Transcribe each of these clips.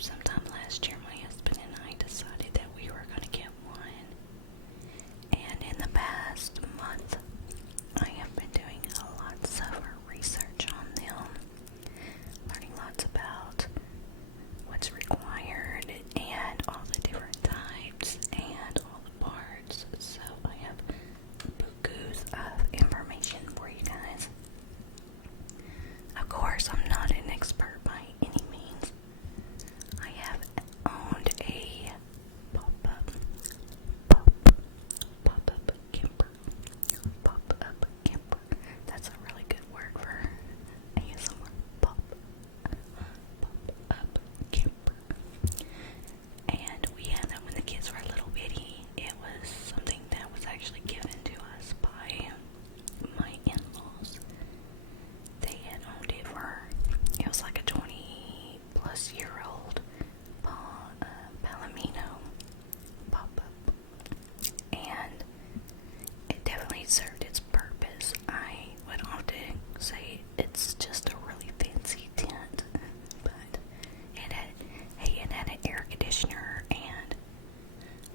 sometime last year, my husband and I decided that we were going to get one. And in the past month, I have been doing lots of research on them, learning lots about what's required and all the different types and all the parts. So I have bukus of information for you guys. Of course, I'm not an expert by any means. I have owned a pop-up camper. Pop-up camper. That's a really good word for ASMR. Pop-up camper. And we had that when the kids were little bitty. It was something that was actually given to us by my in-laws. They had owned it for, it was like a 20-plus year old Palomino pop-up. And it definitely served its purpose. I would often say it's just a really fancy tent, but it had an air conditioner and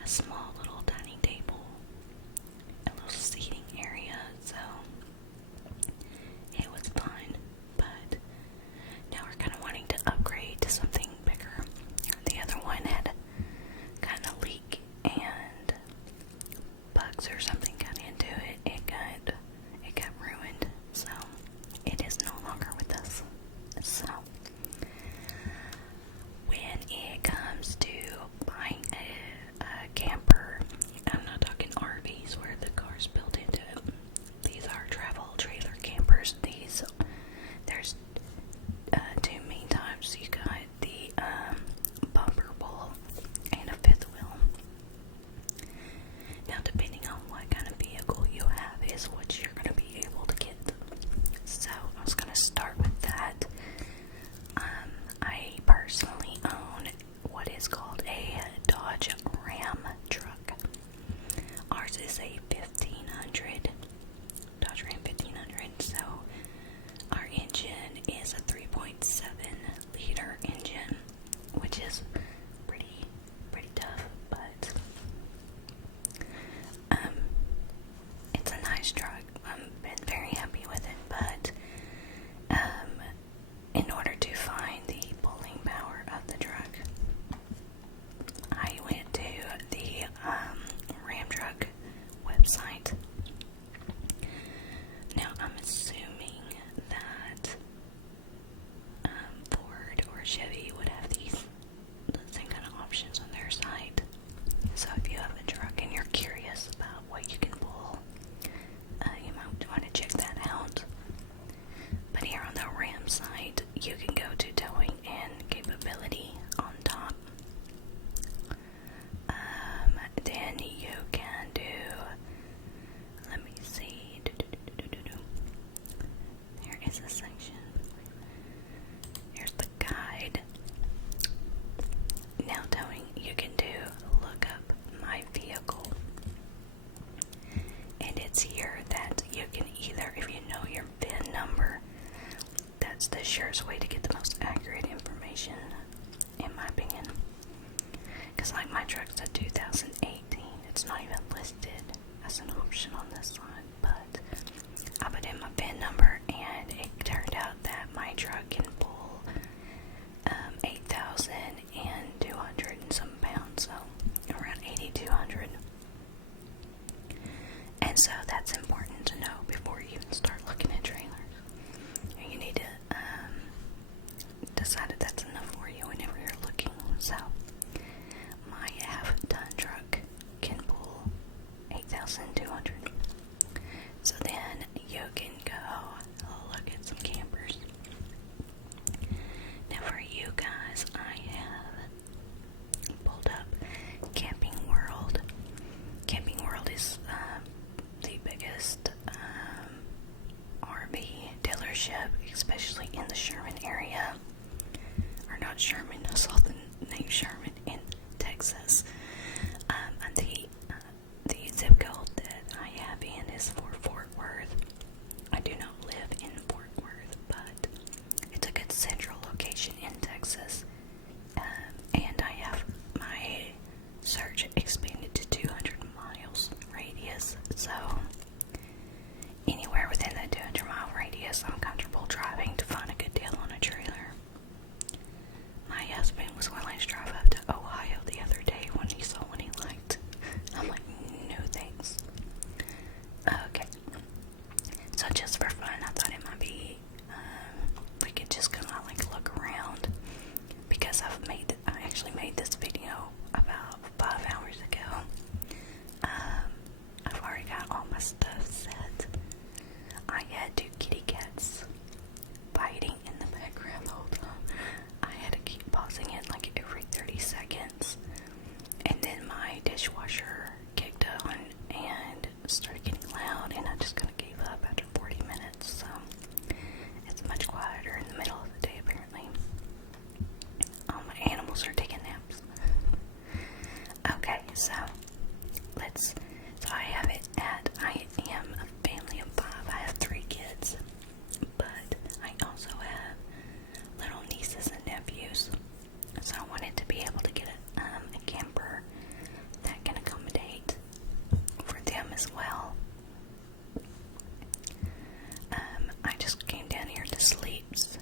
a small little dining table, a little seating area, so it was fun. But now we're kind of wanting to upgrade to something bigger. The other one had kind of leak and bugs or something got into it. It got ruined, so it is no longer with us. So when it comes to buying a camper, I'm not talking RVs where the car's built into it. These are travel trailer campers. There's two main types. You got the bumper pull and a fifth wheel. Now, depending on what kind of vehicle you have is what you're going to be able to get. So I was going to start with that. I personally own what is called a Dodge Ram truck. Ours is a 1500, Dodge Ram 1500. So our engine is a 3.7 liter engine, which is pretty tough, but it's a nice truck. I've been very happy with it, but in order to find the pulling power of the truck, I went to the Ram truck website. Now, I'm assuming that Ford or Chevy would have the same kind of options on their site. So if you have a truck and you're curious about what you can pull, you might want to check that out. But here on the Ram site, you can go to towing and capability on top. Then you can do, let me see, there is a section. Here's the guide. Now towing, you can do look up my vehicle. And it's here that you can either, if you know your VIN number, that's the surest way to get the most accurate information, in my opinion. Because like my truck's a 2018, it's not even listed as an option on this one, but I put in my VIN number and it turned out that my truck can pull 8,200 and some pounds, so around 8,200. And so that's important to know before you even start looking at trailers. You need to decide if that's enough for you whenever you're looking. So my half-ton truck can pull 8,200. So then you can go look at some campers. Now for you guys, I have pulled up Camping World. Camping World is the biggest RV dealership, especially in the Sherman area. Or not Sherman, I saw the name Sherman in Texas. The zip code that I have in is for Fort Worth. I do not live in Fort Worth, but it's a good central location in Texas. made this video about 5 hours ago. I've already got all my stuff set. I had 2 kitty cats fighting in the background the whole time. I had to keep pausing it like every 30 seconds. And then my dishwasher kicked on and started getting loud, and I just kind of gave up after 40 minutes. So it's much quieter in the middle of the day, apparently. All my animals are taking naps. Okay, so I have it at, I am a family of 5. I have 3 kids, but I also have little nieces and nephews. So I wanted to be able to get a camper that can accommodate for them as well. I just came down here to Sleeps,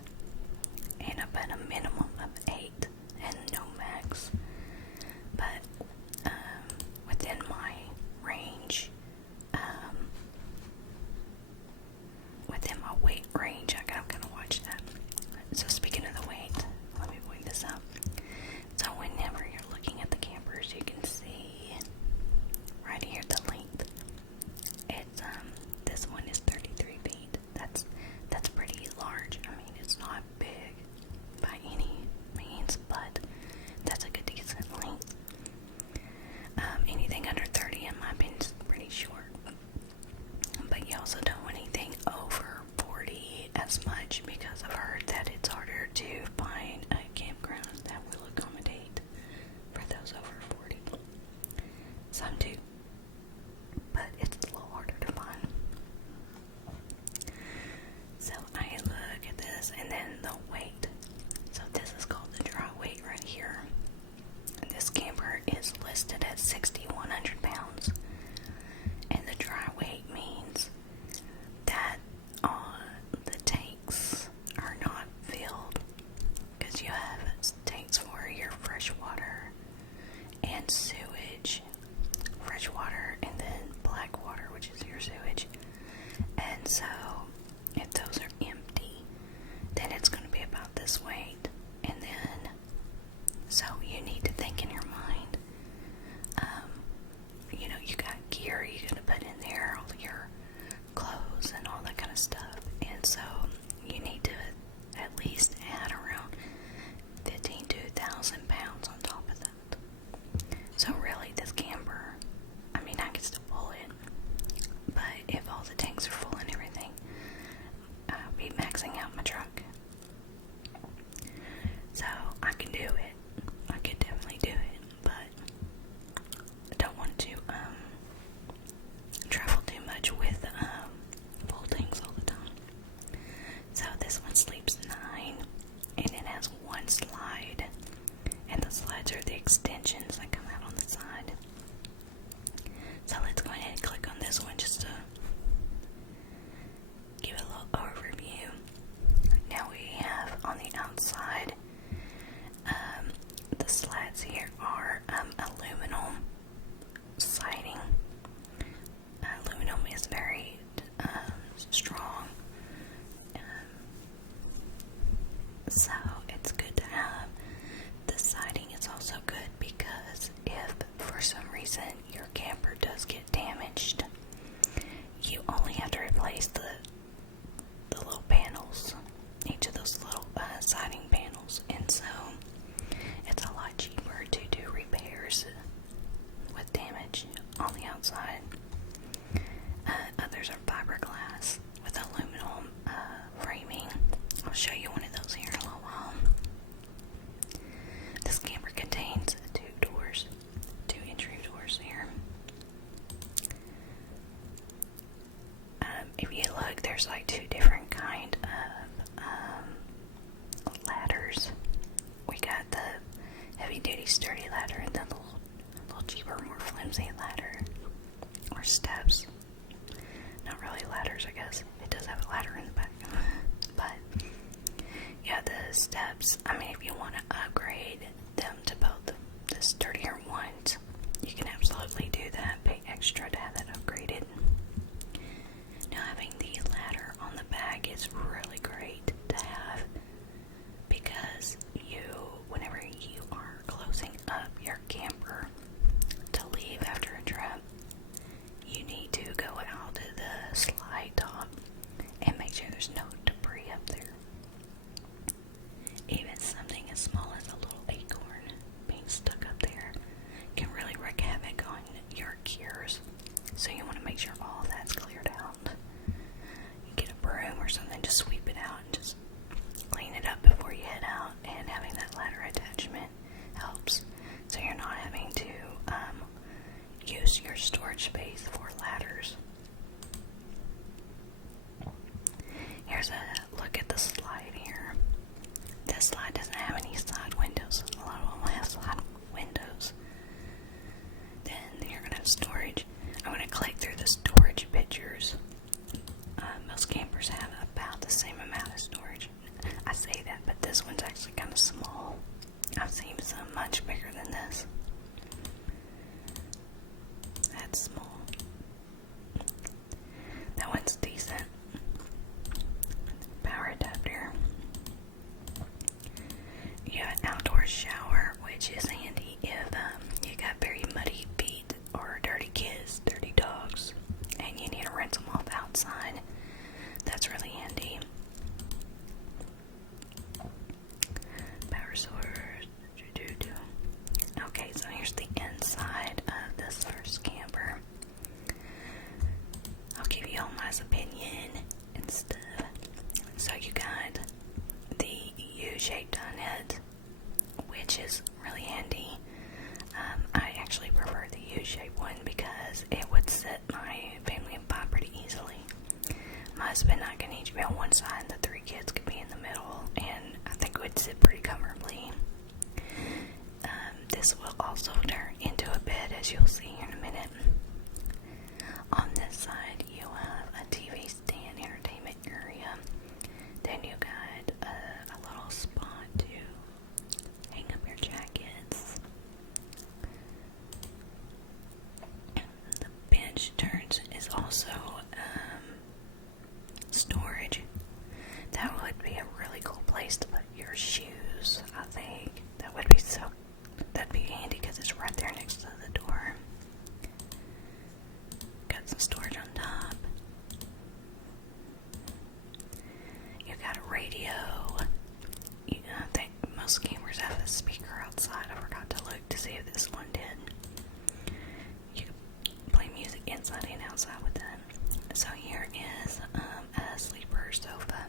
and I put a minimum of 8 and no max. But within my range, within my weight range, I'm gonna watch that. So speaking of the weight, let me point this out. So whenever you're looking at the campers, you can see right here the length. It's this one is 33 feet. That's pretty large. I mean, it's not big by any means, but that's a good decent length. Anything under 30 in my opinion is pretty short. But you also don't want anything over 40 as much, because I've heard that it's harder to find a campground that will accommodate for those over 40. Some do, but it's a little harder to find. So I look at this, and then the weight. So this is called the dry weight right here. This camper is listed at 6,100 pounds, and the dry weight means that the tanks are not filled, because you have tanks for your fresh water and sewage, fresh water and then black water, which is your sewage. And so if those are empty, then it's going to be about this weight. And then so you need to think in your mind, you got gear you got to put in there, all your clothes and all that kind of stuff. And so you need to at least add around 15 to 1,000 pounds on top of that. So really, this camper, I mean, I can still pull it, but if all the tanks are full and everything, I'll be maxing out my truck. So I can do it. I can definitely do it, but I don't want to travel too much with full tanks all the time. So this one sleeps 9, and it has 1 slide, and the slides are the extensions that come out on the side. So let's go ahead and click on this one just to give it a little overview. Now we have on the outside, the slats here are aluminum siding. Aluminum is very strong, so it's good to have. The siding is also good because if for some reason your camper does get damaged, you only have to replace the little panels, each of those little siding panels, and so it's a lot cheaper to do repairs with damage on the outside. Others are fiberglass with aluminum framing. I'll show you one of those here in a little while. This camper contains 2 doors, 2 entry doors here. If you look, there's like 2 different kind of ladders. We got the heavy duty sturdy ladder, and then the little cheaper, more flimsy ladder, or steps. Not really ladders, I guess. It does have a ladder in the back. But yeah, the steps, I mean, if you want to upgrade them to both the sturdier ones, you can absolutely do that. Pay extra to have that upgraded. Now, having the ladder on the back is really great to have, because whenever you are closing which is really handy. I actually prefer the U-shaped one because it would sit my family of 5 pretty easily. My husband and I can each be on one side, and the 3 kids could be in the middle, and I think it would sit pretty comfortably. This will also turn into a bed, as you'll see here in a minute. On this side, you have a TV stand, entertainment area. Then you got a little spot to hang up your jackets. The bench turns is also storage. That would be a really cool place to put your shoes, I think. That'd be handy because it's right there next to the door. Got some storage on top. You got a radio. I think most campers have a speaker outside. I forgot to look to see if this one did. You can play music inside and outside with that. So here is a sleeper sofa.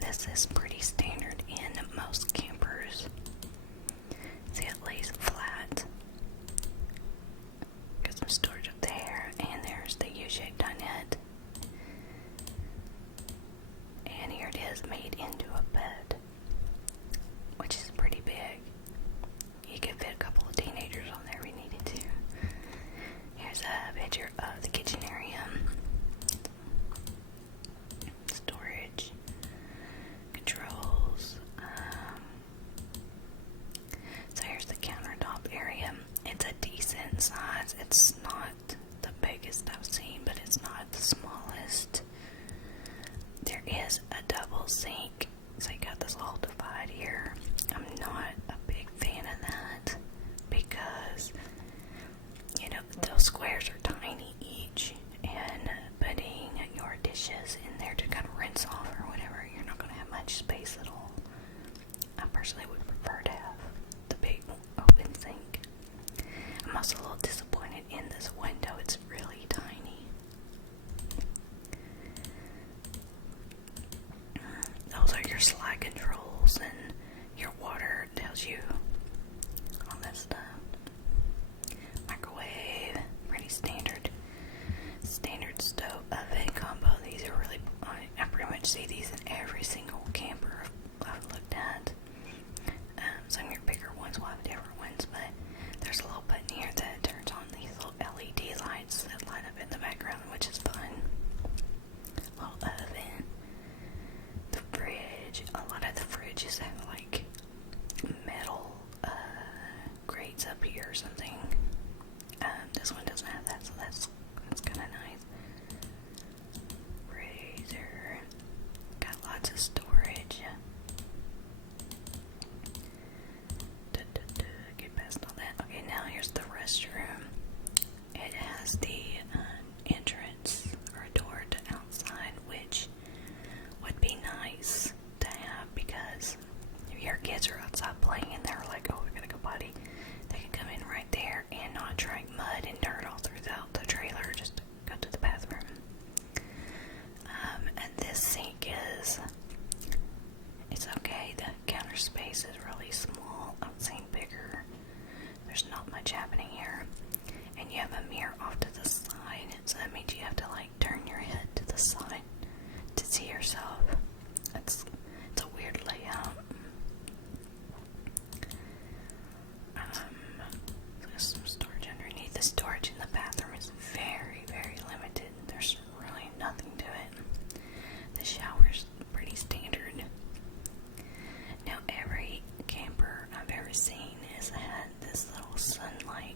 This is pretty standard in most campers. See, it lays flat. Got some storage up there, and there's the U-shaped dinette. And here it is, made into a bed, which is pretty big. You could fit a couple of teenagers on there if you needed to. Here's a picture of the kitchen area. Storage. Controls. So here's the countertop area. It's a decent size. It's not the biggest I've seen, but it's not the smallest. There is a double sink, so you got this little divide here. I'm not a big fan of that because, you know, those squares are tiny each, and putting your dishes in there to kind of rinse off or whatever, you're not going to have much space at all. I personally would prefer to have the big open sink. I'm also a little disappointed in this window. It's really tiny. Those are your slide controls, and your water tells you all that stuff. Microwave, pretty standard stove oven combo. These are really, I pretty much see these in every single camper I've looked at. Some of your bigger ones will have different ones, but there's a little button here that turns on these little LED lights that light up in the background, which is fun. Little oven. The fridge. A lot of the fridges have like metal grates up here or something. This one doesn't have that, so that's kind of nice. Freezer. Got lots of storage. Get past all that. Okay, now here's the restroom. It has the entrance or door to outside, which would be nice to have because if your kids are outside playing and they're like, oh, we're gonna go potty, they can come in right there and not drag mud and dirt all throughout the trailer just to go to the bathroom. And this sink it's okay. The counter space is really small. I've seen bigger. There's not much happening here. And you have a mirror off to the side, so that means you have to like turn your head to the side to see yourself. It's a weird layout. There's some storage underneath. The storage in the bathroom is very, very limited. There's really nothing to it. The shower's pretty standard. Now every camper I've ever seen has had this little sunroof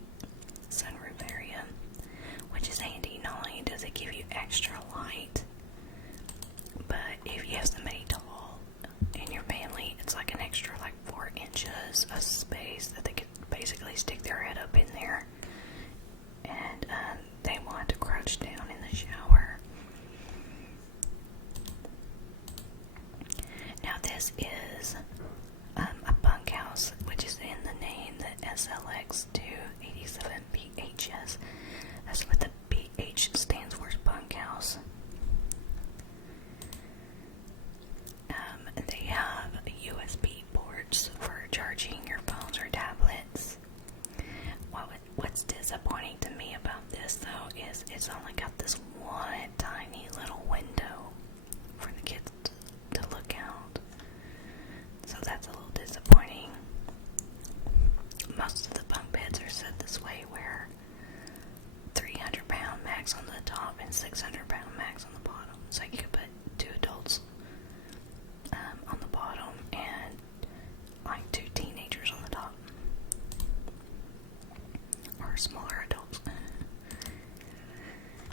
area, which is handy. Not only does it give you extra light, but if you have somebody tall in your family, it's like an extra 4 inches of space that they could basically stick their head up in there, and they want to crouch down in the shower. Now this is a bunkhouse, which is in the name, the SLX 287BHS. That's what the BH stands for, is bunkhouse. They have USB ports for charging your phones or tablets. What's disappointing to me about this though is it's only got this one tiny little window for the kids to look out. So that's a little disappointing. Most of the bunk beds are set this way where 300-pound max on the top and 600-pound max on the bottom. So you could put 2 adults on the bottom and like 2 teenagers on the top. Or smaller adults.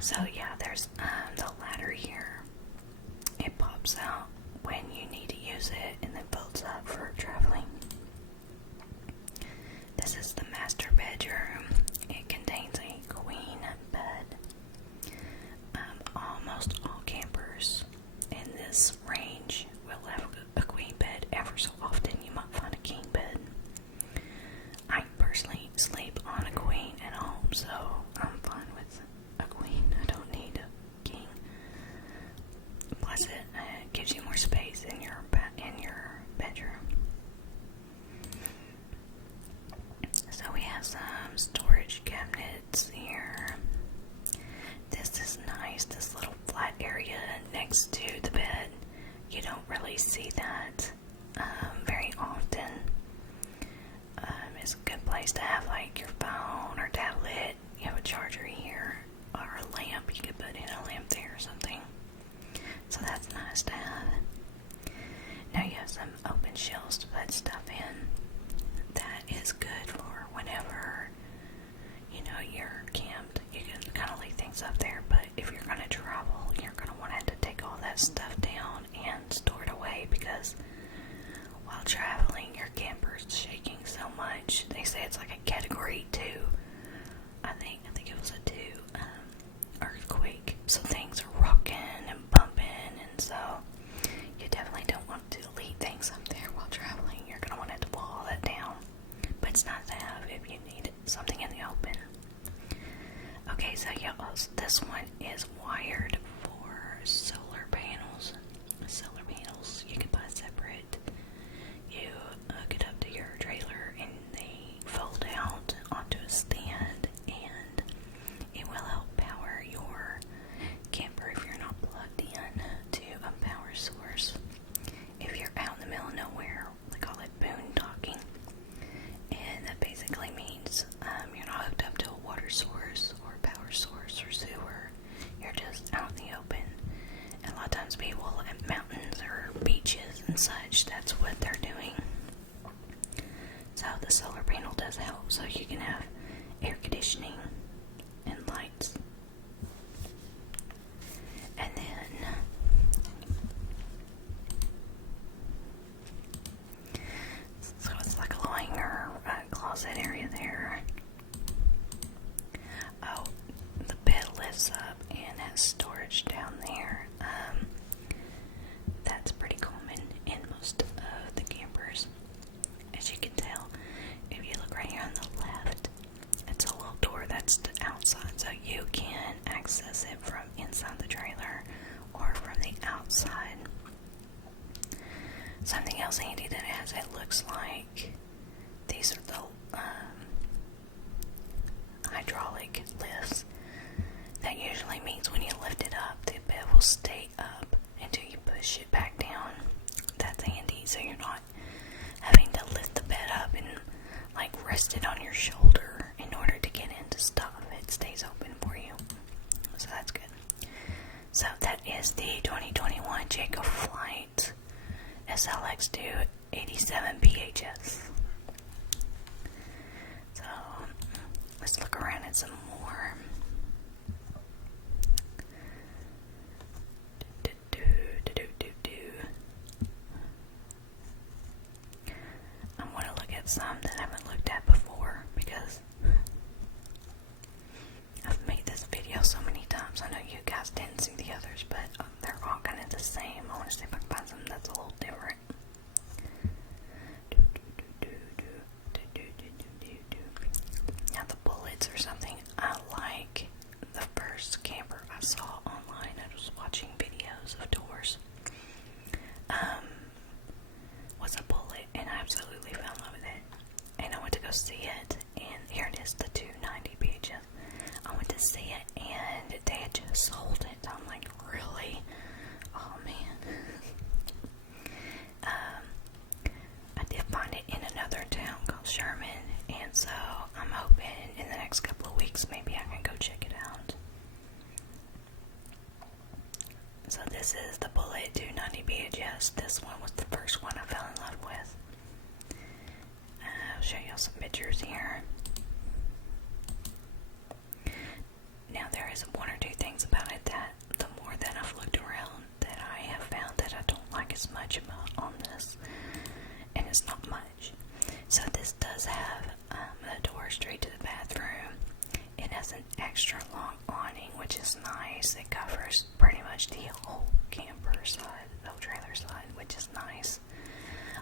So yeah, there's the ladder here. It pops out when you need to use it and then folds up for traveling. This is the master bedroom. It contains a queen bed. Almost all campers in this range will have a queen bed. Ever so often you might find a king bed. I personally sleep on a queen at home, so I'm fine with a queen. I don't need a king. Plus it gives you more space in your bedroom. So we have some storage cabinets here. This is nice, this little flat area next to the bed. You don't really see that very often. It's a good place to have like your phone or tablet. You have a charger here or a lamp. You could put in a lamp there or something. So that's nice to have. Now you have some open shelves to put stuff in. That is good for whenever you're camped. You can kind of leave things up there, but if you're going to travel, you're going to want to have to take all that stuff down and store it away, because while traveling, your camper's shaking so much. They say it's like a category 2. I think it was a 2 earthquake. So things are rocking and bumping, and so you definitely don't want to leave things up there while traveling. You're going to want to pull all that down. But it's nice to have if you need something in the open. Okay, so yeah, this one is wired for solar panels. Solar panels you can buy separate. You hook it up to your trailer and they fold out onto a stand, and it will help power your camper if you're not plugged in to a power source. If you're out in the middle of nowhere, they call it boondocking, and that basically means you're not hooked up to a water source or power source or sewer. You're just out in the open. And a lot of times people at mountains or beaches and such, that's what they're doing. So the solar panel does help, so you can have air conditioning and lights. And then so it's like a little hanger closet area there. Oh, the bed lifts up and has storage down there. That's pretty common in most of the campers. As you can tell, if you look right here on the left, it's a little door that's to outside, so you can access it from inside the trailer or from the outside. Something else handy that it has, it looks like these are the hydraulic lifts. That usually means when you lift it up, the bed will stay up until you push it back down. That's handy, so you're not having to lift the bed up and like rest it on your shoulder in order to get into stuff. It stays open for you, so that's good. So that is the 2021 Jacob Flight SLX2 87 PHS. So let's look around at some more. I want to look at some that I haven't looked at before, because I've made this video so many times. I know you guys didn't see the others, but they're all kind of the same. I want to see if I can find something that's a little different. Now the bullets or something, I like the first camper I saw online. I was watching videos of tours. Was a bullet, and I absolutely fell in love Sherman, and so I'm hoping in the next couple of weeks maybe I can go check it out. So this is the Bullet 290 BHS. This one was the first one I fell in love with. I'll show y'all some pictures here. Now there is one or two things about it that the more that I've looked around that I have found that I don't like as much about on this, and it's not much. So this does have a door straight to the bathroom. It has an extra long awning, which is nice. It covers pretty much the whole camper side, the whole trailer side, which is nice.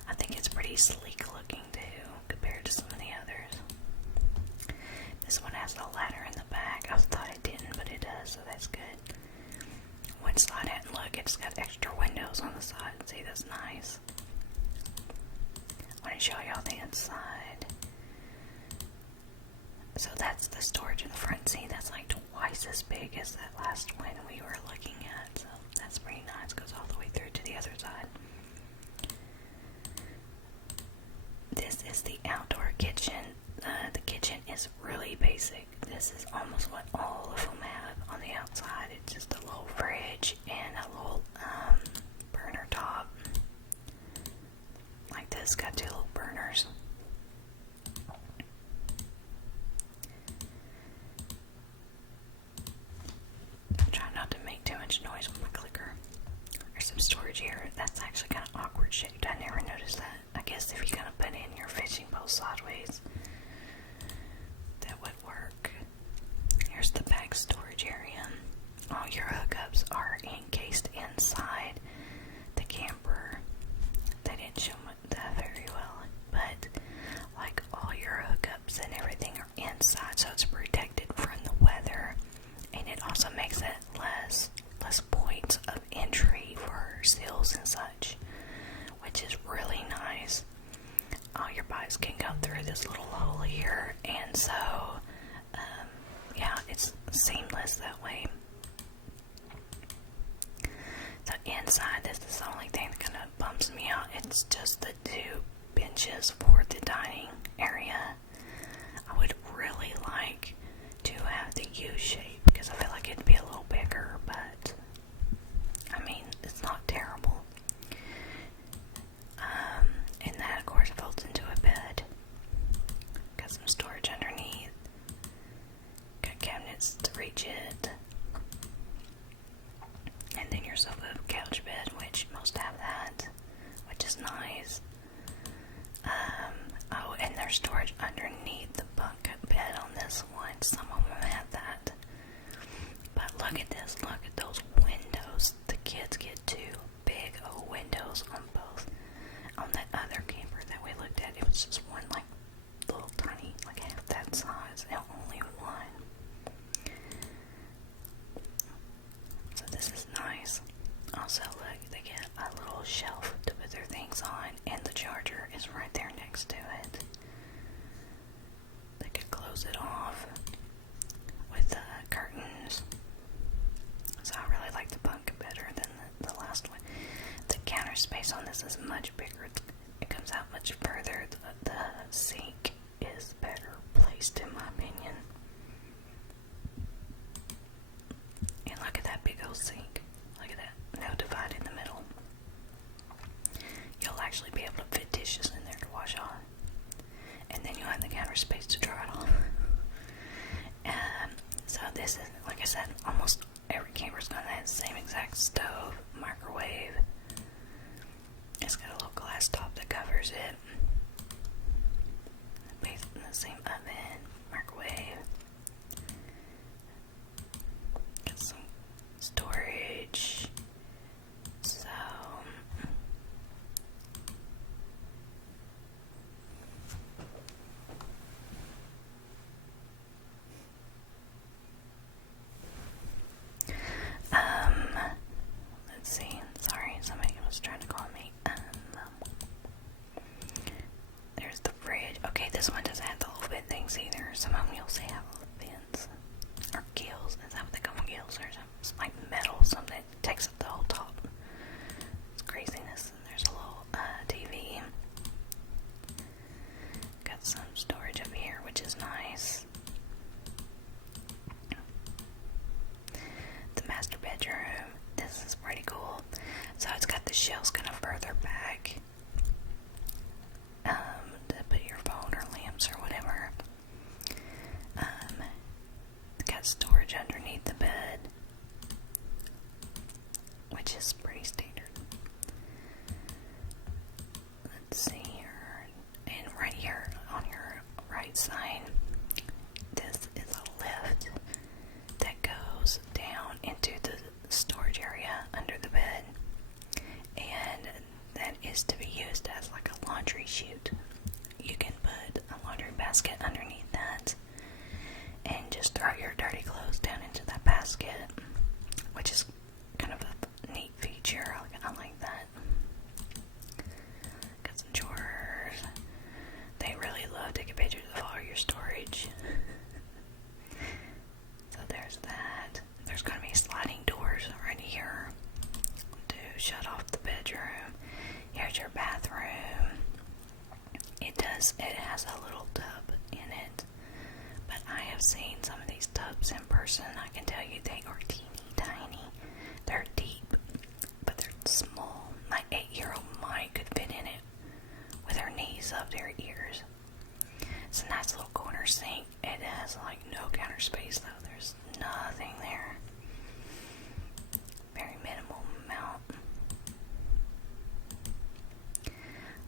I think it's pretty sleek looking too, compared to some of the others. This one has a ladder in the back. I thought it didn't, but it does, so that's good. One slide out and look, it's got extra windows on the side. See, that's nice. I want to show y'all the inside. So that's the storage in the front. See, that's like twice as big as that last one we were looking at. So that's pretty nice. Goes all the way through to the other side. This is the outdoor kitchen. The kitchen is really basic. This is almost what all of them have on the outside. It's just a little fridge and a little burner top. Like this, got two little burners. Try not to make too much noise with my clicker. There's some storage here. That's actually kind of awkward shaped. I never noticed that. I guess if you kind of put in your fishing pole sideways, that would work. Here's the back storage area. All your hookups are encased inside the camper. They didn't show that very well, but like all your hookups and everything are inside, so it's protected from the weather, and it also makes it less points of entry for seals and such, which is really nice. All your bikes can go through this little hole here, and so yeah, it's seamless that way. So inside, this is the only thing that kind of bumps me out. It's just the two benches for the dining area. I would really like to have the U shape because I feel like it'd be a little bigger, but I mean, it's not terrible. And that, of course, folds into a bed. Got some storage underneath. Got cabinets to reach it. And then your sofa couch bed, which most have that, which is nice. Oh, and there's storage underneath the bunk bed on this one. Some of them have that. But look at this. Look at those windows. The kids get two big old windows on both. On that other camper that we looked at, it was just one like little tiny, like half that size, and only one. So this is nice. Also, look, they get a little shelf to put their things on, and the charger is right there next to it. They could close it off with curtains. So I really like the bunk better than the last one. The counter space on this is much bigger. It comes out much further. The sink is better placed, in my opinion. And look at that big old sink. Look at that. No divide in the middle. You'll actually be able to fit dishes in there to wash on. And then you'll have the counter space to dry it off. So this is, like I said, almost every camper's going to have the same exact stove, microwave. It's got a little glass top that covers it. Based in the same oven, microwave. Got some storage. So let's see. Sorry, somebody was trying to call me. There's the fridge. Okay, this one doesn't have the little vent things either. Some of them you'll see have little vents. Or gills. Is that what they call them? Gills or something? It's like metal, something that takes up the whole top. It's craziness. And there's a little TV. Got some shelf's kind of further back to put your phone or lamps or whatever. Got storage underneath the bed, which is pretty standard. Let's see here, and right here on your right side, this is a lift that goes down into the storage area under the bed, and that is to be used as like a laundry chute. You can put a laundry basket underneath that and just throw your dirty clothes down into that basket, which is kind of a neat feature. I like that. Got some drawers. They really love taking pictures of all your storage. So there's that. There's going to be sliding doors right here to shut off the bedroom. Here's your bathroom. It has a little tub in it, but I have seen some of these tubs in person. I can tell you they are teeny tiny. They're deep, but they're small. My 8-year-old Mike could fit in it with her knees up to her ears. It's a nice little corner sink. It has like no counter space though. There's nothing there. Very minimal amount.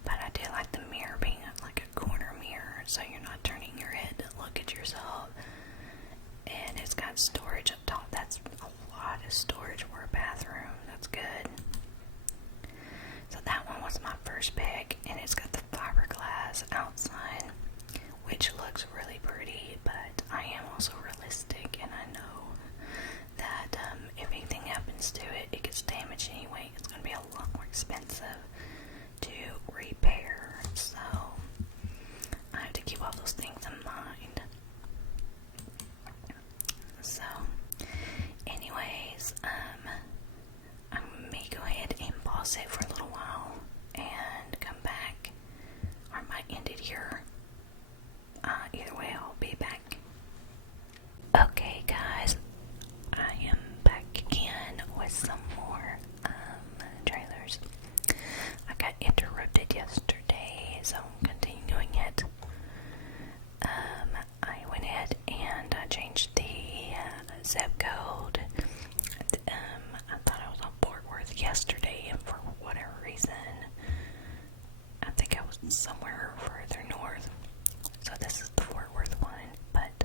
But I do like the mirror being like a corner mirror, so you're not turning your head to look at yourself. And it's got storage up top. That's a lot of storage for a bathroom. That's good. So that one was my first pick, and it's got the fiberglass outside, which looks really pretty, but I am also realistic, and I know that if anything happens to it, it gets damaged anyway. It's going to be a lot more expensive to repair, so I have to keep all those things in mind. So anyways, I may go ahead and pause it for a little while and come back, or I might end it here. Either way, I'll be back. Okay guys, I am back again with some more trailers. I got interrupted yesterday, so I'm continuing it. I went ahead and changed the zip code. I thought I was on Fort Worth yesterday, and for whatever reason, I think I was somewhere further north. So this is the Fort Worth one, but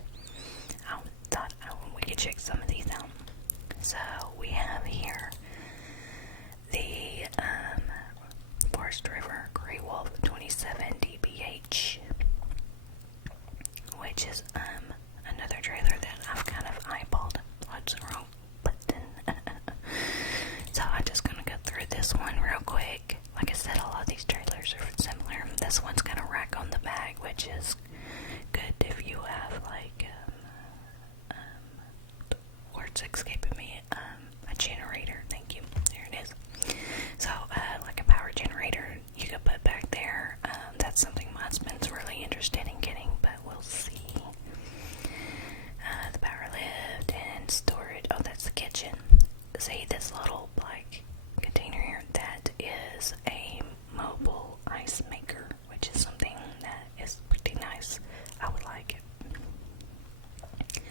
I thought we could check some of these out. So we have here the Forest River Grey Wolf 27 dBH, which is another trailer that I've kind of eyeballed. What's the wrong button? So I'm just gonna go through this one real quick. Like I said, a lot of these trailers are similar. This one's got a rack on the back, which is good if you have like words escaping me. A generator. Thank you. There it is. So like a power generator, you could put back there. That's something my husband's really interested in getting, but we'll see. The power lift and storage. Oh, that's the kitchen. See this little black container here? That is a mobile ice maker, which is something that is pretty nice. I would like it.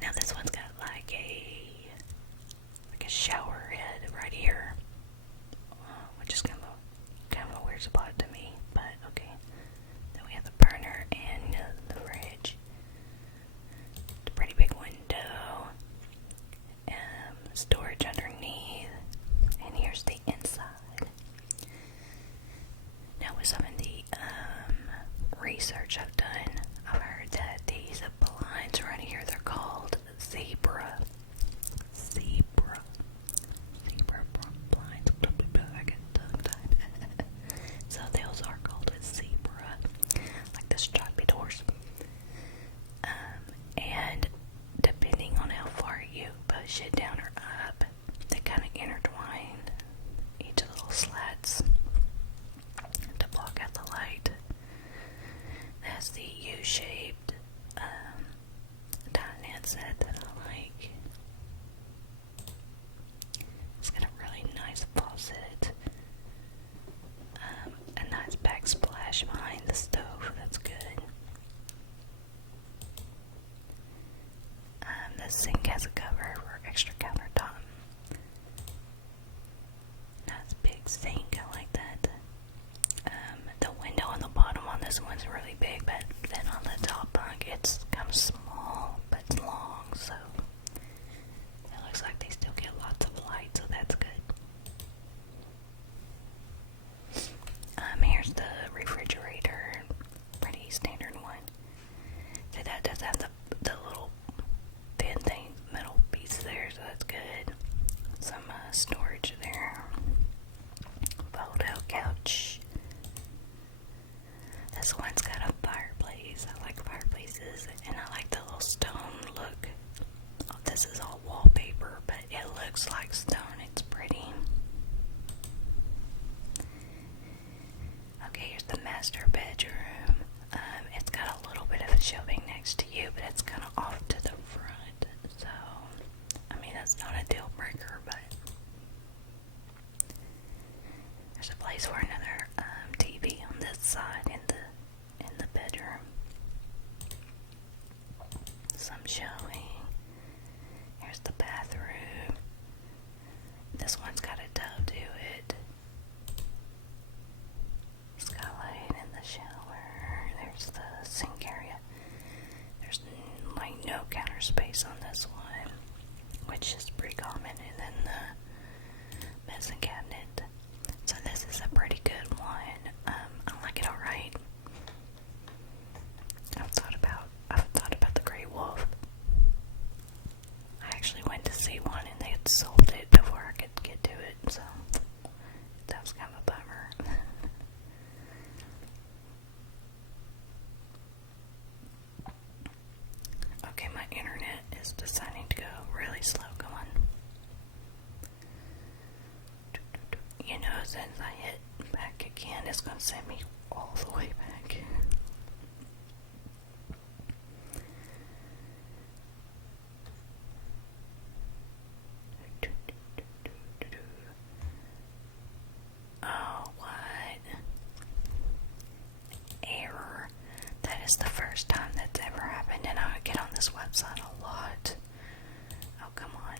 Now this one's got like a shower head right here, which is kind of a weird spot to me, but okay. Then we have the burner and the fridge. It's a pretty big window. Storage underneath, and here's the inside. Now with some of the research I've done, I've heard that these blinds right here, they're called zebra blinds. I get tongue-tied. So those are called a zebra, like the stripy doors. And depending on how far you push it down or up, they kind of intertwine each of the little slats to block out the light. That's the U-shaped dinette set that I like. It's got a really nice faucet. really big, but then on the top bunk it's kind of small, but it's long, so it looks like they still get lots of light, so that's good. Here's the refrigerator, pretty standard one. So that does have the little thin thing, metal piece there, so that's good. Some storage there. Fold-out couch. This one's got a fireplace. I like fireplaces, and I like the little stone look. Oh, this is all wallpaper, but it looks like stone. It's pretty. Okay, here's the master bedroom. It's got a little bit of a shelving next to you, but it's kind of off to the front. So, I mean, that's not a deal breaker, but there's a place for another TV on this side in the bedroom. Some showing. Here's the bathroom. This one's got a tub to it. Skylight in the shower. There's the sink area. There's like no counter space on this one, which is pretty common. And then the medicine cabinet. So this is a pretty good one. I like it alright. I've thought about the Grey Wolf. I actually went to see one and they had sold it before I could get to it, so that was kind of a bummer. Okay, my internet is deciding to go really slow. Come on. You know, since I hit back again, it's going to send me all the way back. Oh, what? Error. That is the first time that's ever happened, and I get on this website a lot. Oh, come on.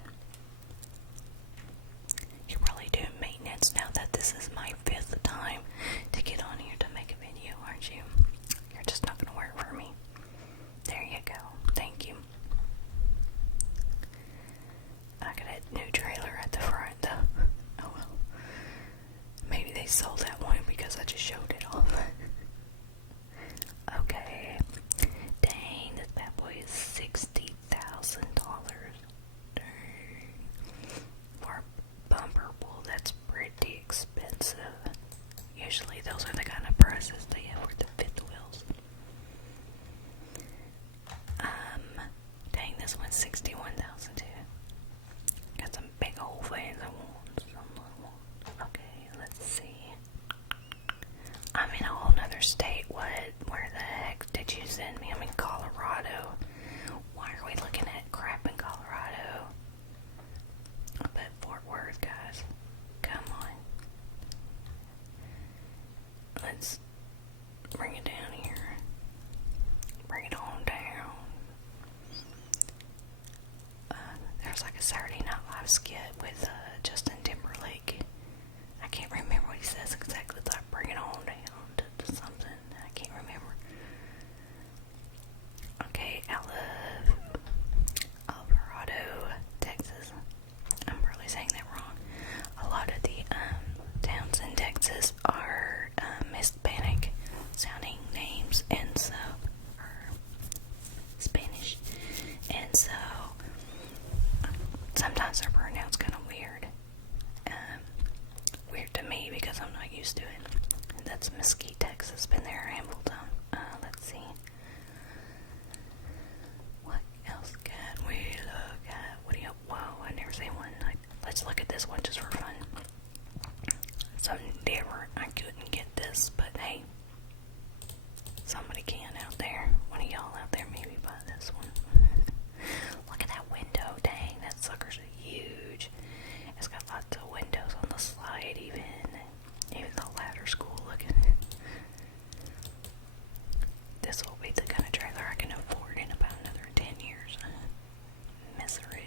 You're really doing maintenance now that this is my 5th time to get on here to make a video, aren't you? You're just not going to work for me. There you go. Thank you. I got a new trailer at the front, though. Oh well. Maybe they sold that one because I just showed it off. Okay. Dang, this bad boy is $60,000. Dang. For a bumper pull, that's pretty expensive. Usually those are the kind of prices they have for the fifth wheels. Dang, this one's $61,000 too. Got some big old fans I want. Okay, let's see. I'm in a whole nother state. Where the heck did you send me? I'm in Colorado. Why are we looking at crap in Colorado? I bet Fort Worth, guys. Come on. Let's bring it down here. Bring it on down. There's like a Saturday Night Live skit with Justin Timberlake. I can't remember what he says exactly. It's like bring it on down to something. I can't remember. Okay, I love Alvarado, Texas. I'm probably saying that wrong. A lot of the towns in Texas are Hispanic sounding names, and so, or Spanish, and so sometimes they're pronounced kind of weird. Weird to me because I'm not used to it. And that's Mesquite, Texas. Been there a handful of times. Let's see. What else can we look at? What do you? Whoa, I never seen one. Let's look at this one just for fun. Something different. I couldn't get this, but hey, somebody can out there. One of y'all out there maybe buy this one. Look at that window. Dang, that sucker's huge. It's got lots of windows on the slide, even the ladder school looking. This will be the kind of trailer I can afford in about another 10 years. Misery.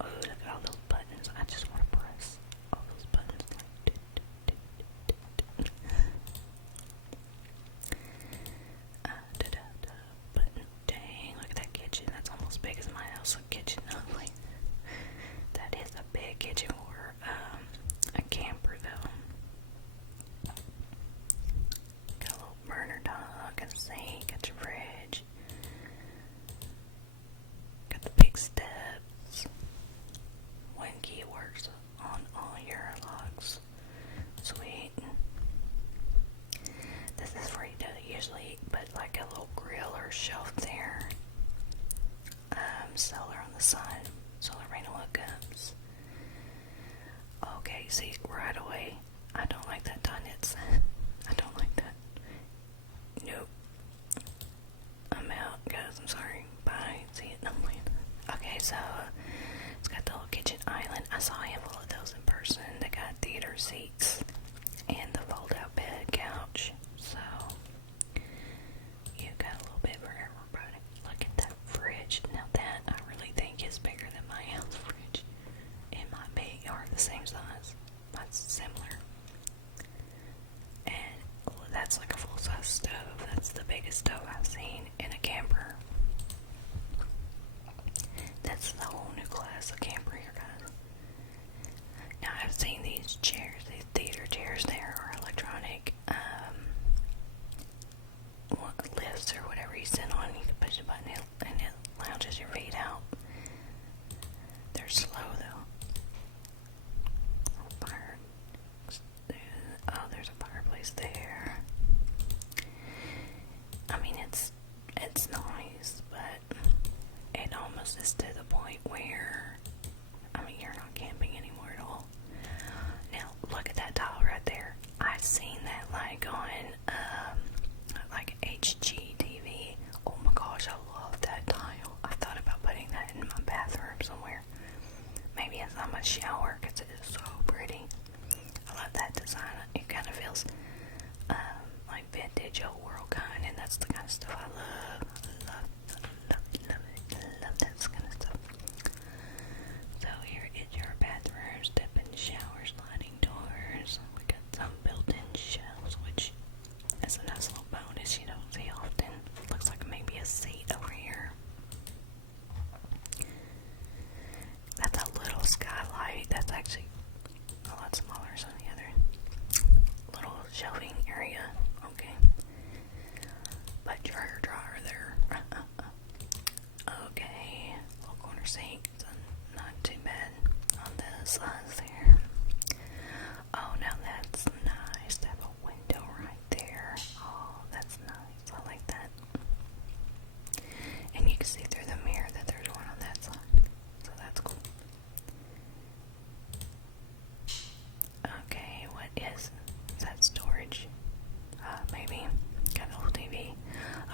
Oh, look at all those buttons. I just want to press all those buttons. usually put like a little grill or shelf there. Solar on the side. Solar panel hookups. Okay, see, right away, I don't like that Donets. I don't like that. Nope. I'm out, guys. I'm sorry. Bye. See it. I'm leaving. Okay, so it's got the little kitchen island. I saw a handful of those in person. They got theater seats and the fold-out bed couch. So you got a little bit for everybody. Look at that fridge. Now that I really think is bigger than my house fridge. It might be or the same size. That's similar. And that's like a full-size stove. That's the biggest stove I've seen in a camper. That's the whole new class of camper here, guys. Now I've seen these chairs, these theater chairs. There are electronic lifts or whatever you sit on. You can push a button and it lounges your feet out. They're slow though. Fire. Oh, there's a fireplace there. I mean, it's nice, but it almost is to the point where, I mean, you're not camping anymore at all. Now, look at that tile right there. I've seen that like on, like HGTV. Oh my gosh, I love that tile. I thought about putting that in my bathroom somewhere. Maybe inside my shower, because it is so pretty. I love that design. It kind of feels like vintage old world kind, and that's the kind of stuff I love. Love that kind of stuff. So here is your bathroom, step-in showers, sliding doors. We got some built-in shelves, which is a nice little bonus you don't see often. Looks like maybe a seat over here. That's a little skylight. That's actually a lot smaller than the other little shelving area. Okay. But your hair dryer there. Okay. Little corner sink. So not too bad on the sides there. Oh, now that's nice. They have a window right there. Oh, that's nice. I like that. And you can see through the mirror that there's one on that side. So that's cool. Okay, what is that storage? Maybe. Got a little TV.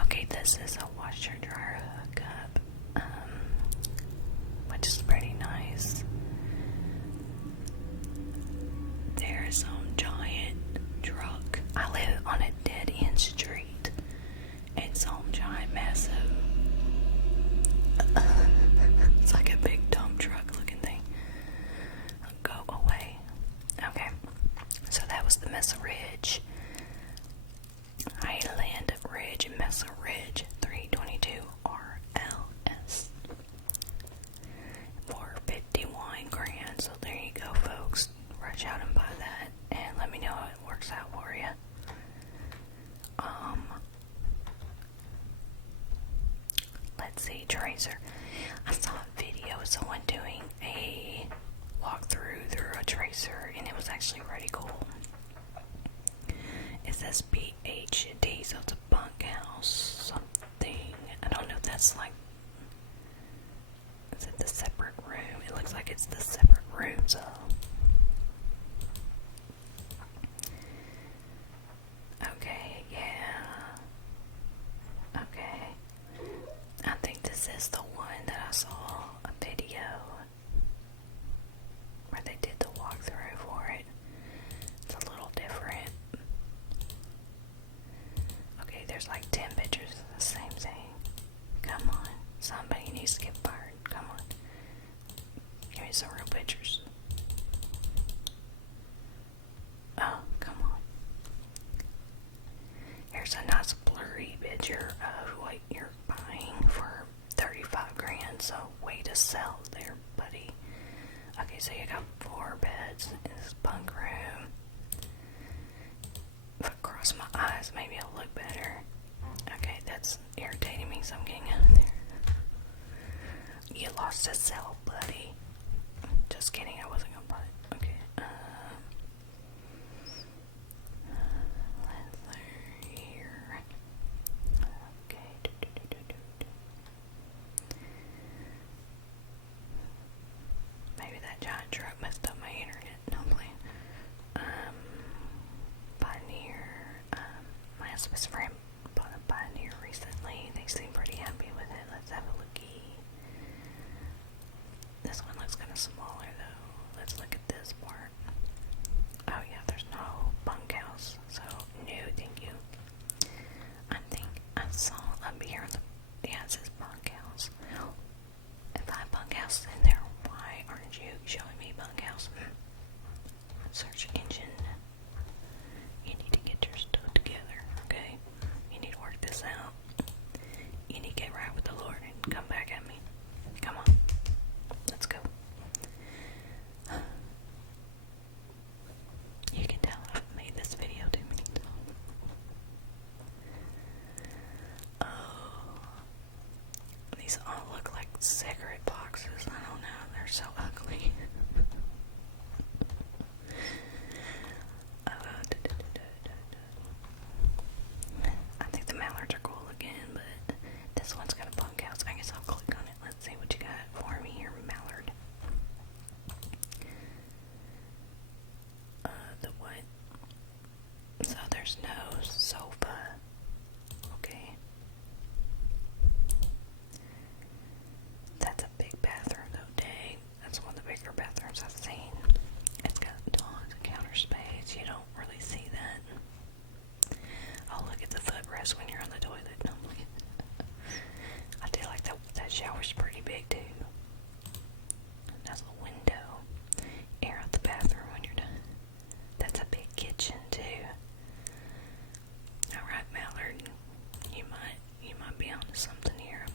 Okay, this is a washer dryer hookup. Which is pretty nice. There's some giant truck. I live on a dead end street. And some giant massive it's like a big dump truck looking thing. Go away. Okay. So that was the Mesa Ridge. Highland Ridge, Mesa Ridge 322 RLS for 51 grand. So there you go, folks. Rush out and buy that, and let me know how it works out for you. Let's see, Tracer. I saw a video of someone doing a walkthrough through a Tracer, and it was actually pretty cool. It says PhD, so it's a bunkhouse something. I don't know if that's like, is it the separate room? It looks like it's the separate room, so. Okay, yeah. Okay. I think this is the one that I saw a video where they did the walkthrough for it. It's a little different. Okay, there's like 10 pictures of the same thing. Come on. Somebody needs to get fired. Come on. Give me some real pictures. Oh, come on. Here's a nice blurry picture of what you're buying for 35 grand. So, way to sell there, buddy. Okay, so you got 4 beds in this bunk room. If I cross my eyes, maybe it'll look better. Okay, that's irritating me, so I'm getting out of there. You lost a cell, buddy. Just kidding, I wasn't gonna buy it. Okay, let's see here. messed up my internet. No, I'm playing. Pioneer. My husband's friend bought a Pioneer recently. They seem pretty happy with it. Let's have a looky. This one looks kind of smaller though. Let's look at this part. Oh yeah, there's no bunkhouse. So no, thank you. I think I saw up here yeah, it says bunkhouse. If I have bunkhouse in there, why aren't you showing me bunkhouse? Search engine. You need to get your stuff together, okay? You need to work this out. You need to get right with the Lord and come back at me. Come on. Let's go. You can tell I've made this video too many times. Oh. These all look like cigarette boxes. I don't know. They're so ugly. I think the mallards are cool again, but this one's got a bunkhouse. I guess I'll click on it. Let's see what you got for me here, mallard. The what? So there's no sofa. Okay. That's a big bathroom though, dang. That's one of the bigger bathrooms I've seen. It's got tons of counter space. You don't really see that. Oh, look at the footrest when you're on the toilet. No, look at I feel like that shower's pretty big too. That's a window. Air out the bathroom when you're done. That's a big kitchen too. Alright, Mallard. You might be onto something here. I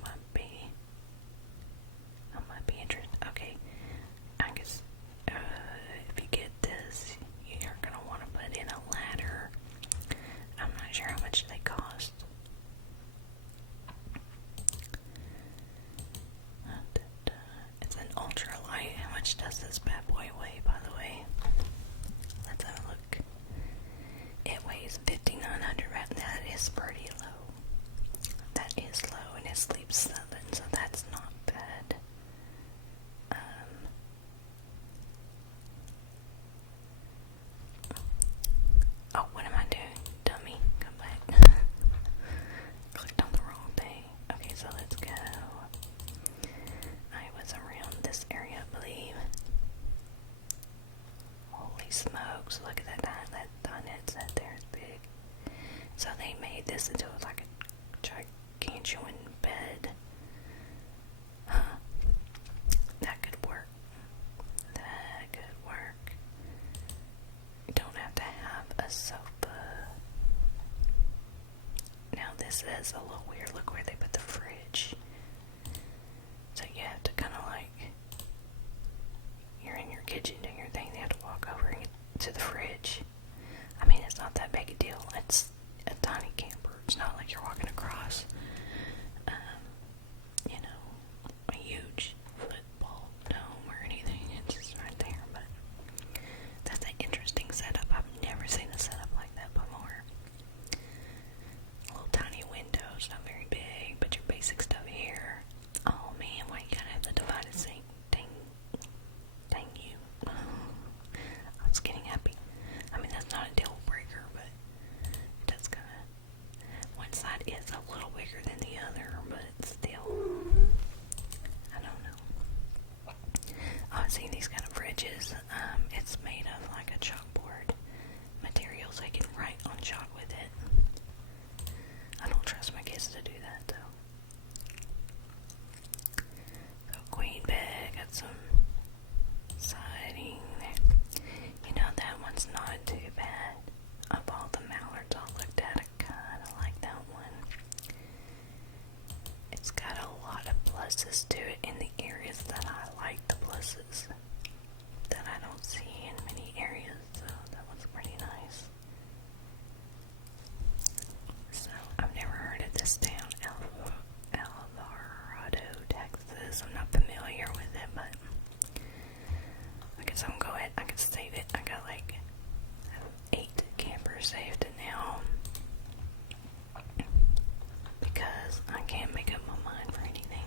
might be interested. Okay. I guess if you get this, you're gonna want to put in a ladder. I'm not sure how much they cost. It's an ultralight. How much does this bad boy weigh, by the way? Let's have a look. It weighs 5,900. That is pretty low. That is low, and it sleeps 7, so that's not bad. Oh, what am I doing? Dummy, come back. Clicked on the wrong thing. Okay, so let's go. I was around this area, I believe. Holy smokes, look at that dinette set there, it's big. So they made this into like a gargantuan bed. Huh. That could work. That could work. You don't have to have a sofa. Now this is a little weird. Look where they put the fridge. So you have to kind of like, you're in your kitchen doing your thing, they have to walk over and get to the fridge. I mean, it's not that big a deal. It's a tiny camper. It's not like you're walking across, a huge football dome or anything. It's just right there. But that's an interesting setup. I've never seen a setup like that before. Little tiny windows, not very big, but your basic stuff here. Oh man, why you gotta have the divided sink? Dang you. I was getting happy. I mean, that's not a deal breaker, but that's kinda, one side is a little bigger than the other, but still, I don't know. I've seen these kind of fridges. It's made of like a chalkboard material, so I can write on chalk with it. I don't trust my kids to do that though. So queen bed, got some siding there. You know, that one's not too bad. Of all the mallards I looked at, I kinda like that one. It's got a lot of pluses to it in the areas that I like the pluses that I don't see in many areas, so that one's pretty nice. So, I've never heard of this town, Alvarado, Texas. I'm not familiar with it, but I guess I'm gonna go ahead, I can save it. I got like 8 campers saved now because I can't make up my mind for anything.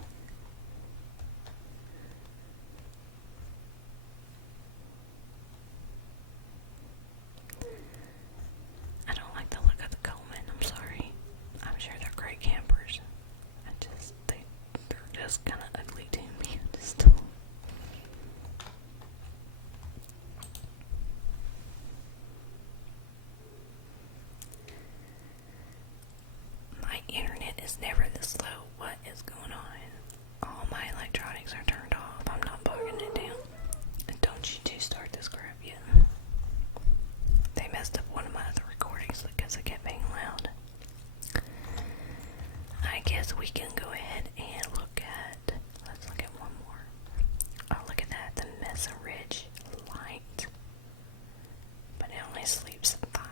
is never this low. What is going on? All my electronics are turned off. I'm not bogging it down. And don't you two start this crap yet. They messed up one of my other recordings because it kept being loud. I guess we can go ahead and let's look at one more. Oh, look at that, the Mesa Ridge light. But it only sleeps 5.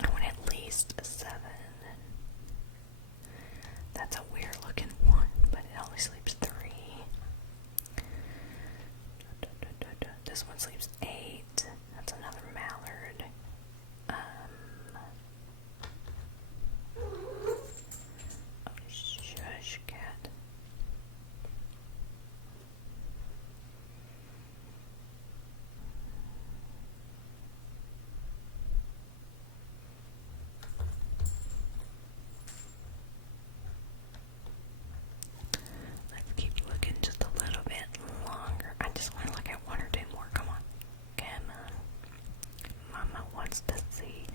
I want at least 7. That's a weird looking one, but it only sleeps 3. This one sleeps 8. That's another mallard. Oh, shush, cat. Let's keep looking just a little bit longer. I just want to look at 1 or 2 more. Come on. Come on. Mama wants to see.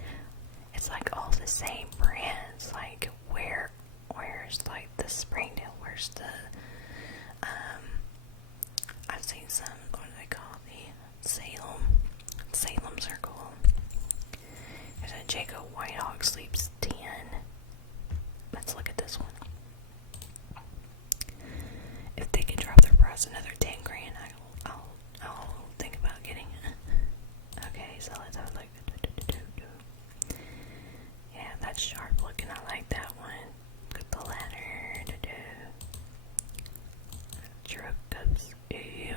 It's like all the same brands. Like where's like the Springdale? Where's the I've seen some, what do they call the Salem's are cool. There's a Jaco Whitehawk sleeps 10. Let's look at this one. If they could drop their price another 10 grand, I'll think about getting it. Okay, so let's have like yeah, that's sharp looking. I like that one. Got the ladder. Trucks. Ew.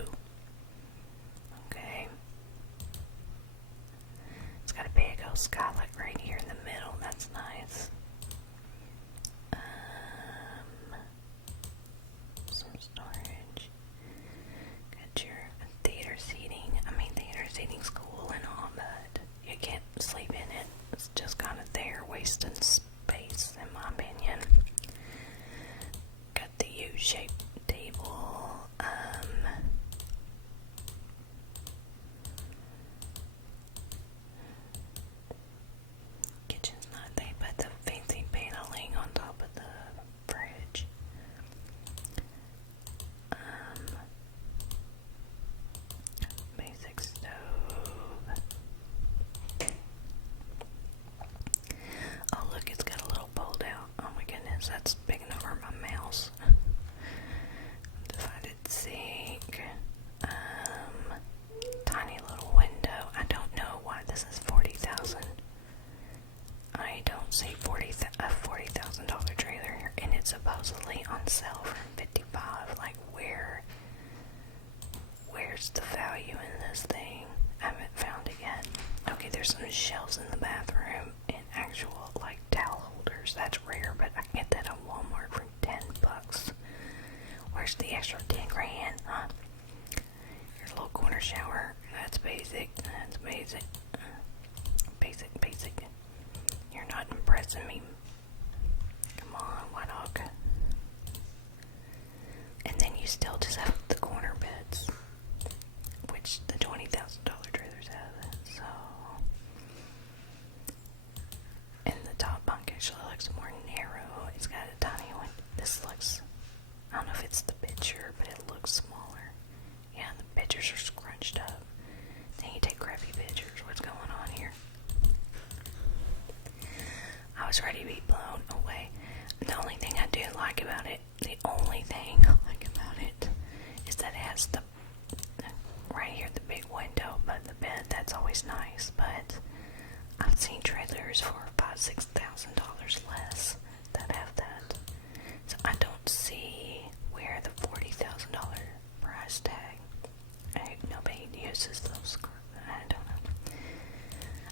Okay. It's got a big old skylight right here in the middle. That's nice. Some storage. Got your theater seating. I mean, theater seating's cool and all, but you can't sleep in it. It's just kind of there, wasting space, in my opinion. Got the U-shaped table. Kitchen's not. They put the fancy paneling on top of the fridge. Basic stove. Oh, look, it's got a little fold out. Oh my goodness, that's big enough for my mouse. Divided sink. Tiny little window. I don't know why this is $40,000. I don't see a $40,000 trailer here, and it's supposedly on sale for $55,000. Like, where's the value in this thing? I haven't found it yet. Okay, there's some shelves in the bathroom and actual like towel holders. That's rare, but I can get that at Walmart for $10. Where's the extra 10 grand? Huh? Here's a little corner shower. That's basic. That's basic. Basic. You're not impressing me. Come on, White Hawk. And then you still just have the corner beds, which the $20,000 trailers have. So, and the top bunk actually looks more narrow. It's got a tiny one. This looks, I don't know if it's the picture, but it looks smaller. Yeah, the pictures are scrunched up. Then you take crappy pictures. What's going on here? I was ready to be blown away. The only thing I do like about it, is that it has the, right here, the big window, but the bed, that's always nice. But I've seen trailers for $5,000-$6,000 less that have that. So I don't see where the $40,000 price tag. Nobody uses those. I don't know.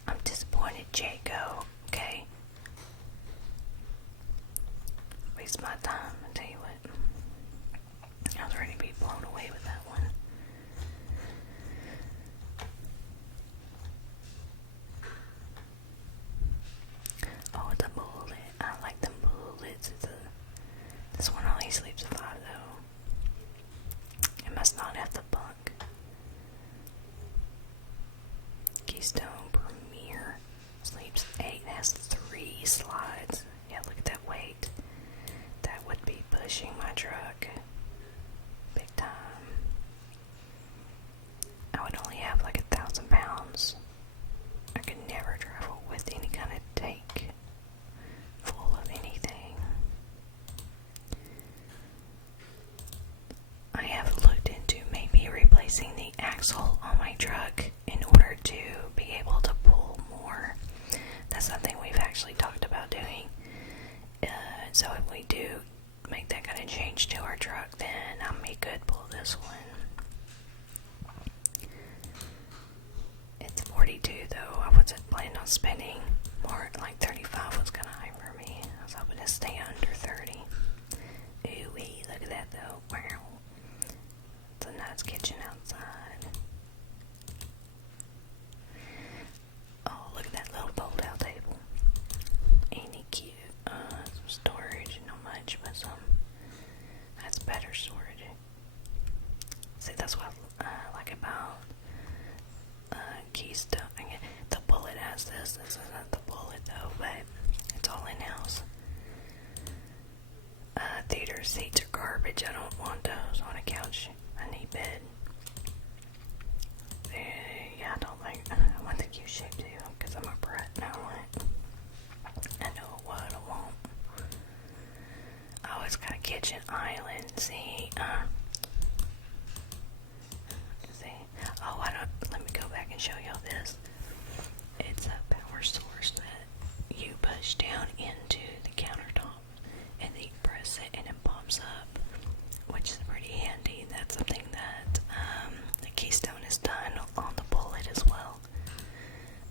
I'm disappointed, Jaco. Okay. Waste my time, I tell you what. I was ready to be blown away with that one. Oh, it's a bullet. I like them bullets. This one only sleeps 5 though. It must not have the bunk. Keystone Premier sleeps 8. It has 3 slides. Yeah, look at that weight. axle on my truck in order to be able to pull more. That's something we've actually talked about doing. So if we do make that kind of change to our truck, then we could pull this one. It's 42 though. I wasn't planning on spending more. Like 35 was kind of high for me. I was hoping to stay under 30. Ooh wee, look at that though. Wow. It's a nice kitchen outside. Oh, look at that little fold out table. Ain't it cute? Some storage, not much, but some. That's better storage. See, that's what I like about Keystone. The Bullet has this. This isn't the Bullet though, but it's all in house. Theater seats are garbage. I don't want those on a couch. I need bed. Yeah, I want the cute shape too, because I'm a brat and I know what I want. Oh, it's got a kitchen island. See, oh, let me go back and show y'all this. It's a power source that you push down into the countertop, and then you press it and it pops up, which is pretty handy. That's something that the Keystone has done on the Bullet as well.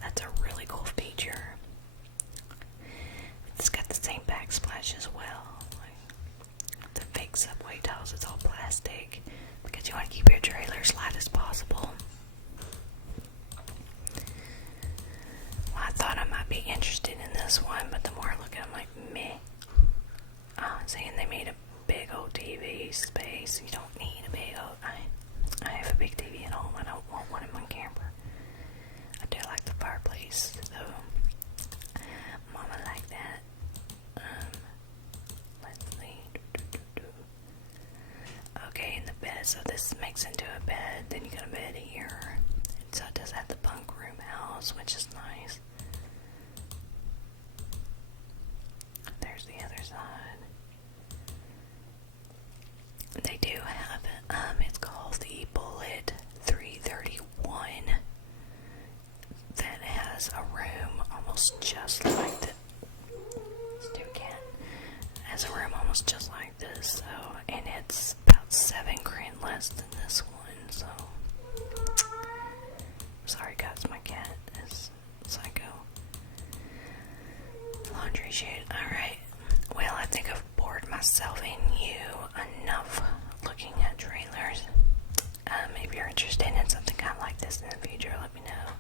That's a really cool feature. It's got the same backsplash as well. Like the fake subway tiles, it's all plastic because you want to keep your trailer as light as possible. Well, I thought I might be interested in this one, but the more I look at it, I'm like, meh. Saying they made a big old TV space. You don't need a big old. I have a big TV at home. I don't want one in my camper. I do like the fireplace, though. Mama like that. Let's see. Okay, in the bed. So this makes into a bed. Then you got a bed here. And so it does have the bunk room house, which is nice. There's the other side. They do have it. It's called the Bullet 331. That has a room almost just like the Stupid cat. Has a room almost just like this, so, and it's about $7 grand less than this one. So sorry guys, my cat is psycho. Laundry chute. Alright. Well, I think I've bored myself and you enough looking at trailers. If you're interested in something kind of like this in the future, let me know.